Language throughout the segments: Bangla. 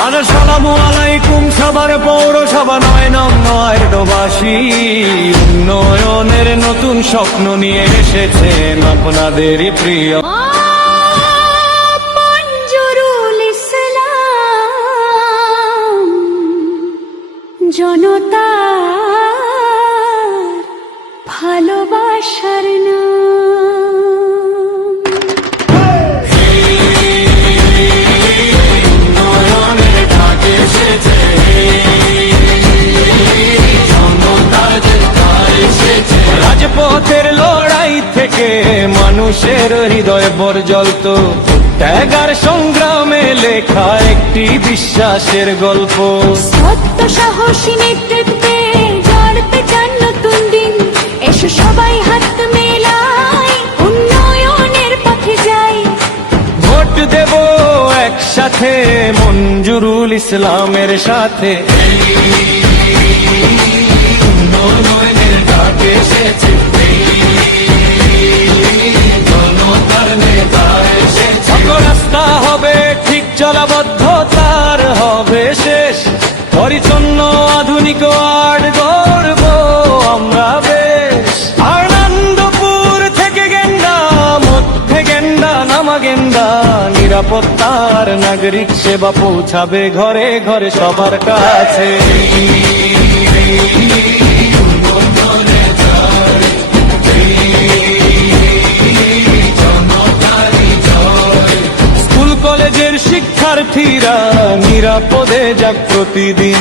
আসসালামু আলাইকুম সবার পৌরসভা ৯ নং ওয়ার্ডবাসী, উন্নয়নের নতুন স্বপ্ন নিয়ে এসেছেন আপনাদেরই প্রিয় মঞ্জুরুল ইসলাম, জনতা ভালোবাসার নাম। রাজপথের লড়াই থেকে মানুষের হৃদয় বরজলত, ত্যাগার সংগ্রামে লেখা একটি বিশ্বাসের গল্প। সত্য সাহসী নেতৃত্বে গড়তে চান নতুন দিন, এসো সবাই হাত মেলাই, উন্নয়নের পথে যাই। ভোট দেব একসাথে মঞ্জুরুল ইসলামের সাথে, উন্নয়নের ডাক এসেছে, জনতার নেতা এসেছে। রাস্তা হবে ঠিক, চলাবদ্ধতার হবে শেষ, পরিচ্ছন্ন আধুনিক ওয়ার্ড গড়ব আমরা বেশ। আনন্দপুর থেকে গেন্ডা, মধ্যে গেন্ডা, নামা গেন্ডা, নিরাপত্তার নাগরিক সেবা পৌঁছাবে ঘরে ঘরে সবার কাছে। স্কুল কলেজের শিক্ষার্থীরা নিরাপদে যাক প্রতিদিন,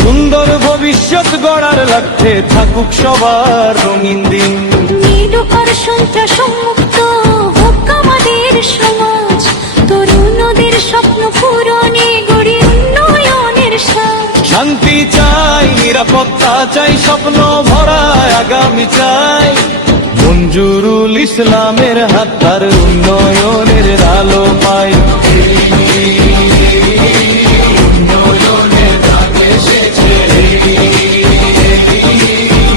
সুন্দর ভবিষ্যৎ গড়ার লক্ষ্যে থাকুক সবার রঙিন দিন। নিরুপার সন্ত্রাস মুক্ত হোক আমাদের সমাজ, তরুণদের স্বপ্ন পূরণে গড়ি উন্নয়নের সাজ। শান্তি চাই, নিরাপত্তা চাই, স্বপ্ন ভরা আগামী চাই, মঞ্জুরুল ইসলামের হাত তার উন্নয়নের আলো পাই। উন্নয়নের ডাক এসেছে,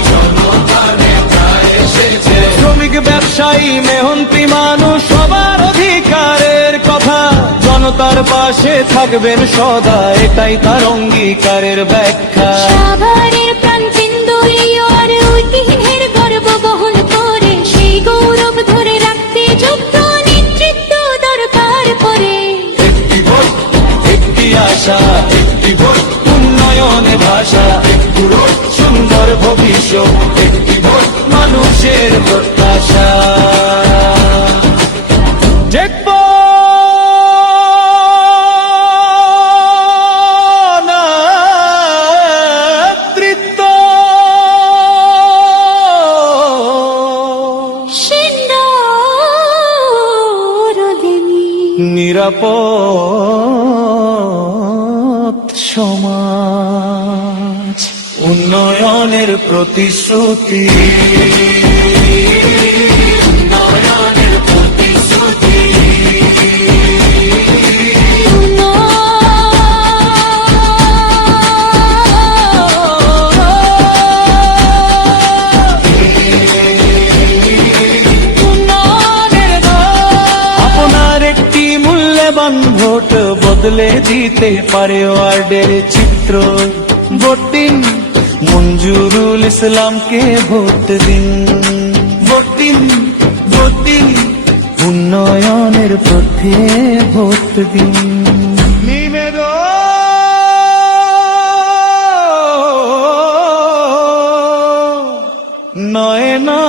জনতার নেতা এসেছে। শ্রমিক ব্যবসায়ী মেহনতি মানুষ সবার অধিকারের কথা, জনতার পাশে থাকবেন সদা, এটাই তার অঙ্গীকারের ব্যাখ্যা। সাভারের প্রাণকেন্দ্রীয় আর ঐতিহ্যের গর্ব বহন করে, সেই গৌরব ধরে রাখতে যোগ্য নেতৃত্ব দরকার পড়ে। একটি ভোট, একটি আশা, একটি ভোট, উন্নয়নে ভাষা, একটি ভোট, সুন্দর ভবিষ্যৎ, একটি ভোট, মানুষের প্রত্যাশা। নিরাপদ সমাজ, উন্নয়নের প্রতিশ্রুতি, উন্নয়নের প্রতিশ্রুতি। ভোট বদলে দিতে পারে ওয়ার্ডের চিত্র, ভোট দিন মঞ্জুরুল ইসলামকে, ভোট দিন, ভোট দিন, ভোট দিন, উন্নয়নের পথে ভোট দিন। নয় না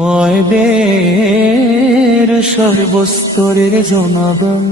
ওয়ার্ডের সর্বস্তরের জনগণ।